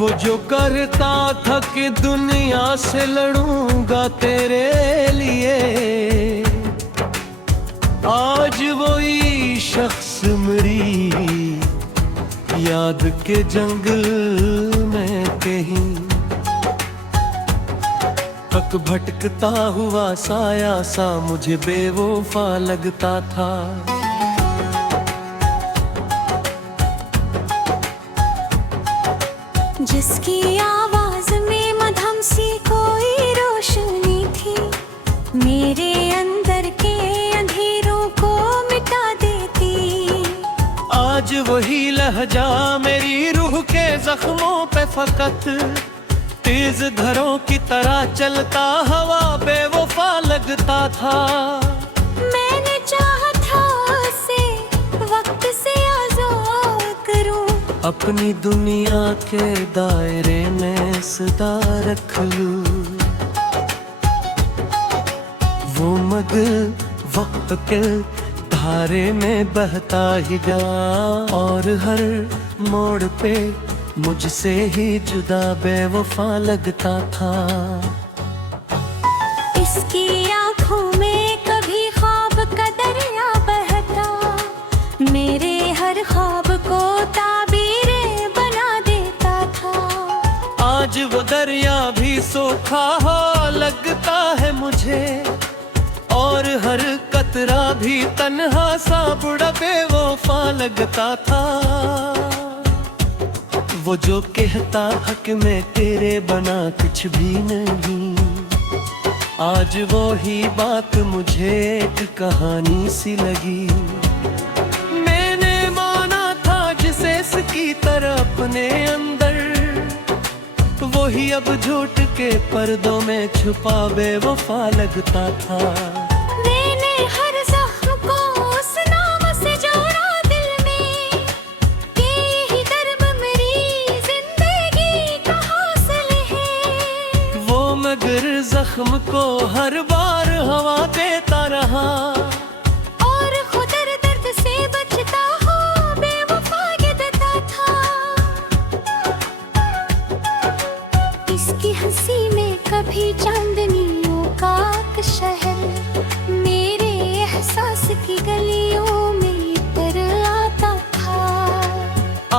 वो जो करता था कि दुनिया से लड़ूंगा तेरे लिए, आज वही शख्स मरी याद के जंगल में कहीं तक भटकता हुआ साया सा मुझे बेवफा लगता था। जिसकी आवाज में मधम सी कोई रोशनी थी, मेरे अंदर के अंधेरों को मिटा देती। आज वही लहजा मेरी रूह के जख्मों पे फकत तेज धरों की तरह चलता हवा बेवफा लगता था। मैंने चाहा था उसे वक्त से आजाद करूं, अपनी दुनिया के दायरे में सदा रख लूं। वो मगर वक्त के धारे में बहता ही गया और हर मोड़ पे मुझसे ही जुदा बेवफा लगता था। इसकी आंखों में कभी ख्वाब का दरिया बहता, मेरे हर ख्वाब को ताबीरें बना देता था। आज वो दरिया भी सूखा हो लगता है मुझे और हर कतरा भी तन्हा सा बुढ़ा बेवफा लगता था। वो जो कहता हक में तेरे बना कुछ भी नहीं, आज वो ही बात मुझे एक कहानी सी लगी। मैंने माना था जिसे इसकी तरह अपने अंदर, वही अब झूठ के पर्दों में छुपा बेवफा लगता था। मैंने हर जख्म को उस नाम से जोड़ा दिल में, कि यही दर्द मेरी जिंदगी का हौसला है। वो मगर जख्म को हर बार हवा देता रहा और खुद दर्द से बचता हो बेवफा गिरता था। इसकी हंसी में कभी चांदनियों का शहर, मेरे एहसास की गलियों में तर आता था।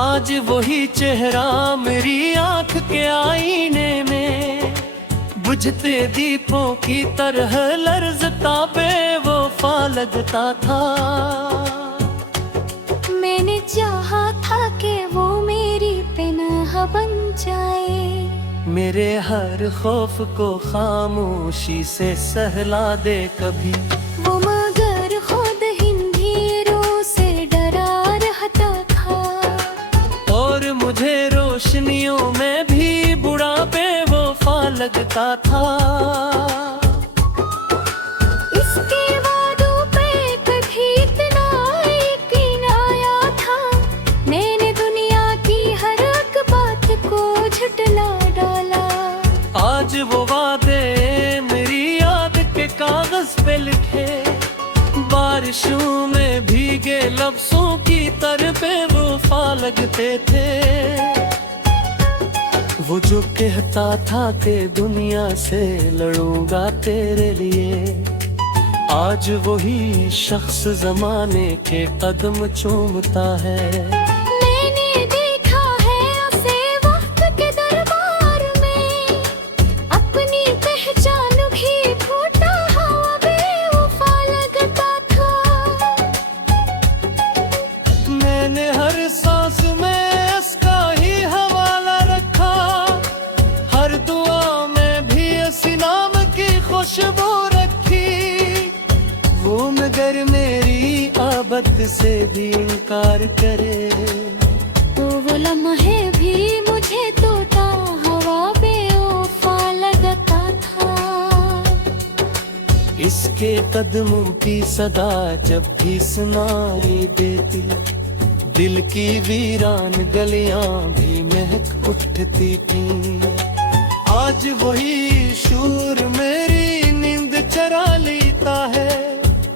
आज वही चेहरा मेरी आंख के आईने में बुझते दीपों की तरह लर्जता बेवफा लगता था। मैंने चाहा था कि वो मेरी पनाह बन जाए, मेरे हर खौफ को खामोशी से सहला दे कभी। वो मगर खुद अंधेरों से डरा रहता था और मुझे रोशनियों में भी बुरा बेवफा लगता था। इसके वादों पे कभी इतना यकीन आया था, मैंने दुनिया की हर एक बात को झुठला डाला। आज वो वादे मेरी याद के कागज पे लिखे, बारिशों में भीगे लफ्जों की तरह बेवफा लगते थे। वो जो कहता था कि दुनिया से लड़ूंगा तेरे लिए, आज वही शख्स जमाने के कदम चूमता है। मैंने देखा है उसे वक्त के दरबार में, अपनी पहचान भी भूला हुआ बेवफा लगता था। मैंने हर सांस में इसका ही हवाला रखा, हर दुआ में भी इसी नाम की खुशबू रखी। वो मगर मेरी आबद से भी इनकार करे, तो वो लम्हे भी मुझे तोता हवा बेवफा लगता था। इसके कदमों की सदा जब भी सुनाई देती, दिल की वीरान गलियां भी महक उठती थी। आज वही शूर मेरी नींद चरा लेता है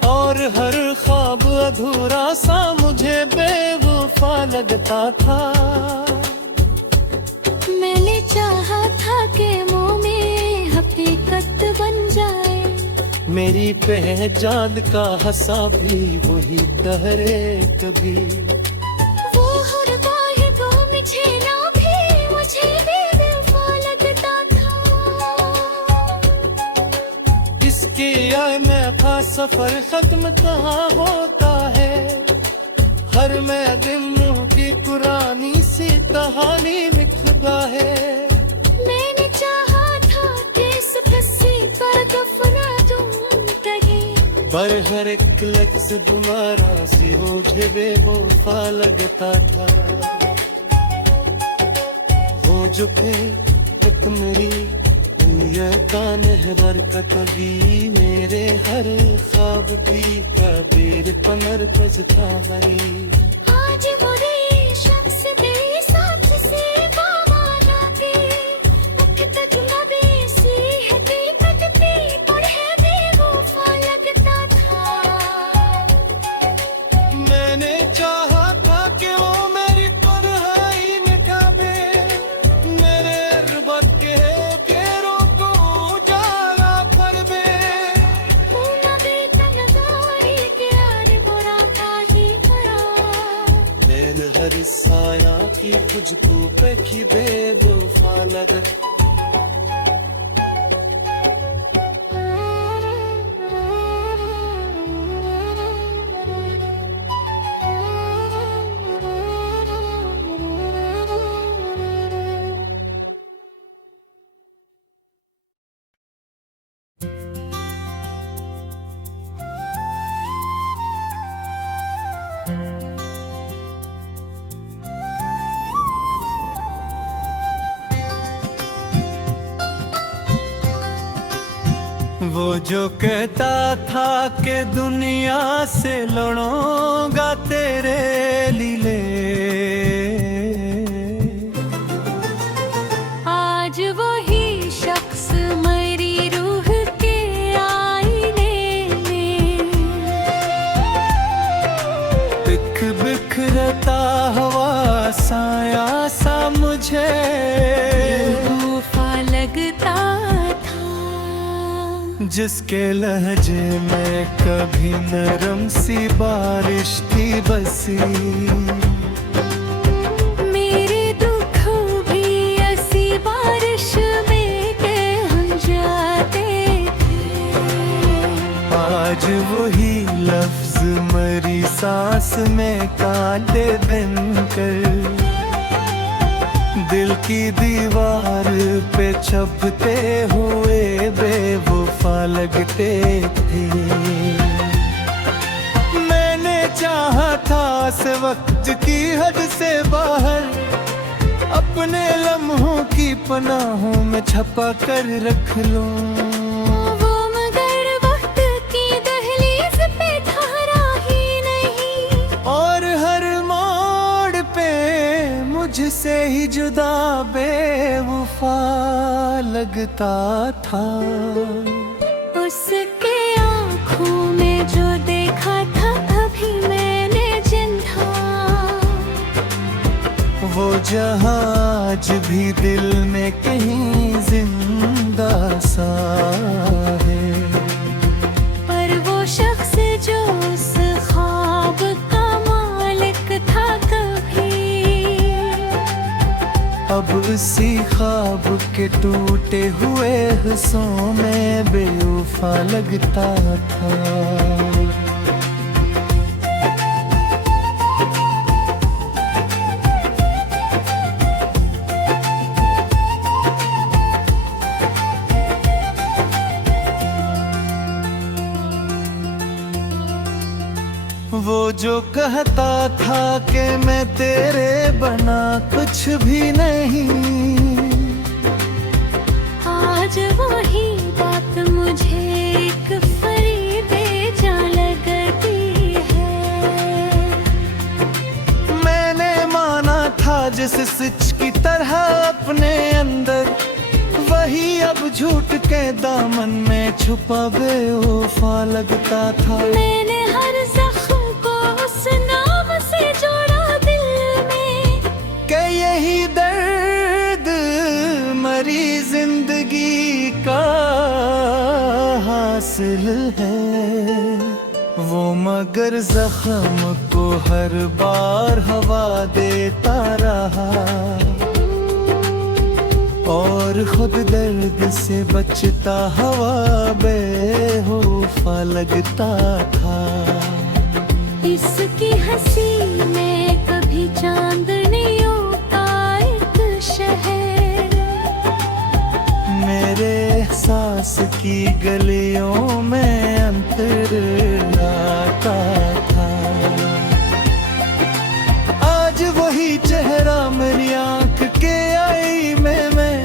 और हर ख्वाब अधूरा सा मुझे बेवफा लगता था। मैं के मुंह में हकीकत बन जाए। मेरी पहचान का हंसा भी वही ठहरे कभी। वो हर बार वो मुझे ना भी मुझे बेवफा लगता था। इसके आए मैं था सफर खत्म कहाँ होता है। हर मैं दिन की पुरानी सी कहानी लिखता है। मैंने चाहा था कि इस किस्से पर दफना दूं कहीं, पर हर एक लफ्ज़ तुम्हारा से मुझे बेवफा लगता था। वो जो थे एक मेरी दुनिया का नहबर का कभी मेरे हर ख्वाब की ताबीर पनर था हरी। आज वो रे शख्स तेरे साथ से बामाना के वक्त जुनबे से हकीकत पे पढ़े बेवफा लगता था। मैंने चाहा था कि वो मेरी तन्हाई मिटावे, मेरे रुबात के फेरों को उजाला कर दे। पूना बेटा नगारी के आरे बुरा था ही करा। मैंने हर साया की खुशबू पे की बेवफा लगता। वो जो कहता था कि दुनिया से लड़ूंगा तेरे लीले, आज वही शख्स मेरी रूह के आईने में बिख बिखरता हवा साया सा मुझे बेवफा लगता था। जिसके लहजे में कभी नरम सी बारिश थी बसी। मेरे दुख भी ऐसी बारिश में बह जाते थे। आज वही लफ्ज मरी सांस में कांटे बनकर दिल की दीवार पे छपते हुए बेवफा लगते थे। मैंने चाहा था इस वक्त की हद से बाहर अपने लम्हों की पनाहों में छपा कर रख लूं। वो मगर वक्त की दहलीज पे ठहरा ही नहीं, और हर मोड़ पे मुझसे ही जुदा बेवफा लगता था। उसके आँखों में जो देखा था अभी मैंने जिंदा, वो जहां आज भी दिल में कहीं जिंदा सा है। पर वो शख्स जो उस ख्वाब का मालिक था कभी, अब उसी ख्वाब के टूटे हुए हिस्सों में बेवफा लगता था। वो जो कहता था कि मैं तेरे बना कुछ भी नहीं, आज वही बात मुझे एक फरीबे जा लगती है। मैंने माना था जिस सच की तरह अपने अंदर, वही अब झूठ के दामन में छुपा बेवफा लगता था। मैंने हर जख्म को उस नाम से जोड़ा दिल में, कि यही दर्द मरी जिंदगी फासिल है वो, मगर जख्म को हर बार हवा देता रहा और खुद दर्द से बचता हवा बेवफा लगता था। इसकी हंसी में कभी चांदनियों का एक शहर, मेरे एहसास की गलियों में अंतर आता था। आज वही चेहरा मेरी आंख के आई में मैं,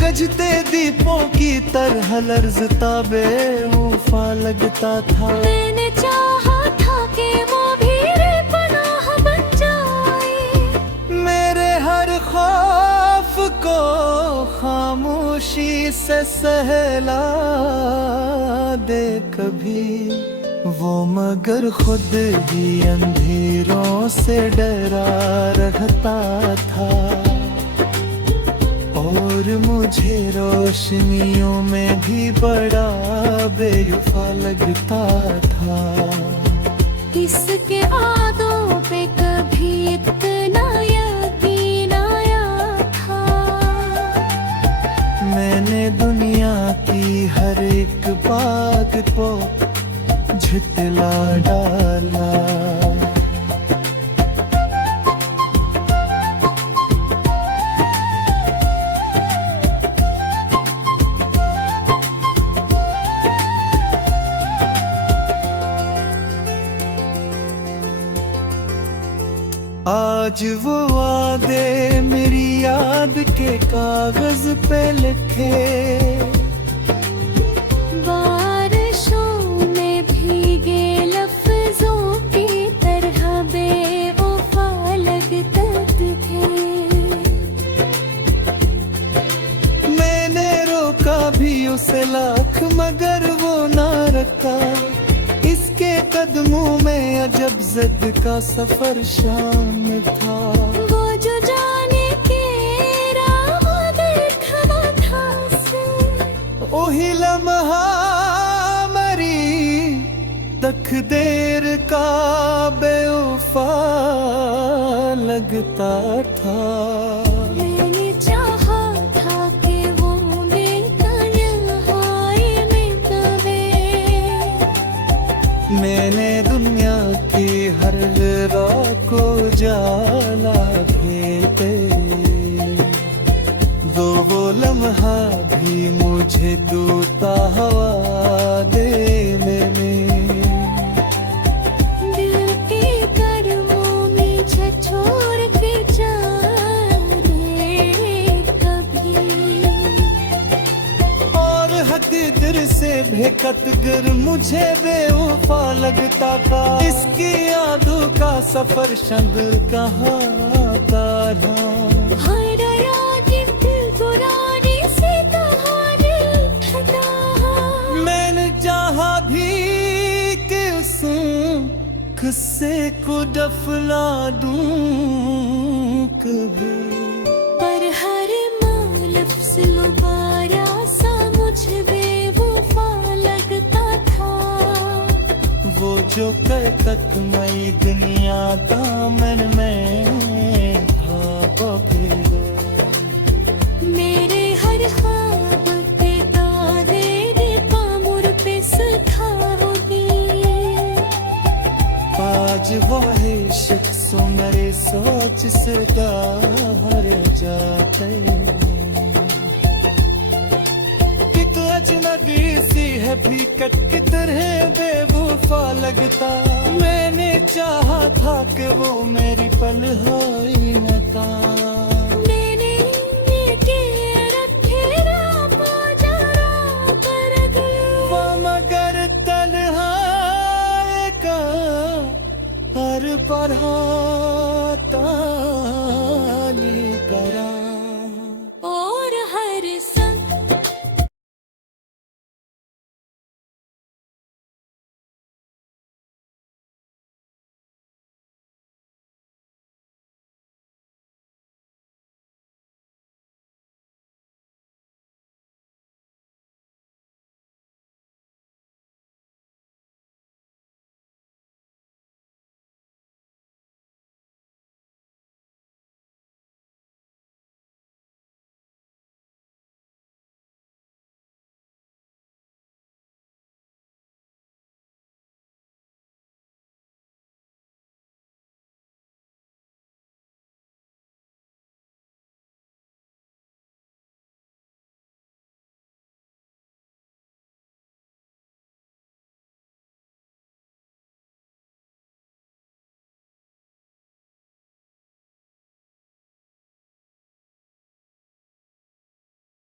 गजते दीपों की तरह लर्जता बेवफा लगता था। मैंने चाहा था कि वो भी पनाह बन जाए, मेरे हर खौफ को खामोशी से सहला दे कभी वो, मगर खुद ही अंधेरों से डरा रहता था और मुझे रोशनियों में भी बड़ा बेवफा लगता था। इसके आदों पे कभी इतना यकीन आया था, मैंने दुनिया की हर एक बात को झुठला डाला। आज वो वादे मेरी याद के कागज पे लिखे, बारिशों में भीगे लफ्जों की तरह बेवफा लगते थे। मैंने रोका भी उसे लाख मगर वो ना रखा, इसके कदमों में अजब जिद का सफर शामिल था। वो जो जाने के राह देखा था से, ओही लम्हा मरी तक देर का बेवफा लगता था। मैंने चाहा था कि वो मेरी तन्हाई में दबे, मैंने दुनिया की हर राह को जाला देते, वो लम्हा भी मुझे दूता हवा देने में। दिल के कर्मों में झकझोर के जाने कभी, और हकीकत से बेखत गर मुझे बेवफा लगता था। इसकी यादों का सफर शंद कहाँ का था। हर रात दिल पुरानी से तुम्हारे ठहरा, मैंने चाहा भी कि उस किस्से को दफला दूं कभी, पर हर लफ्ज़ लुबारा सा मुझे बेवफा लगता था। वो जो कर तक मई दुनिया दामन में था पफेरे, मेरे हर ख्वाब पे तारे कामुर पे सखाओगी। आज वही शख्स मेरे सोच से बाहर जाते, एक अजनबी सी है फीकत की तरह बेवफा लगता। मैंने चाहा था कि वो मेरी पलहों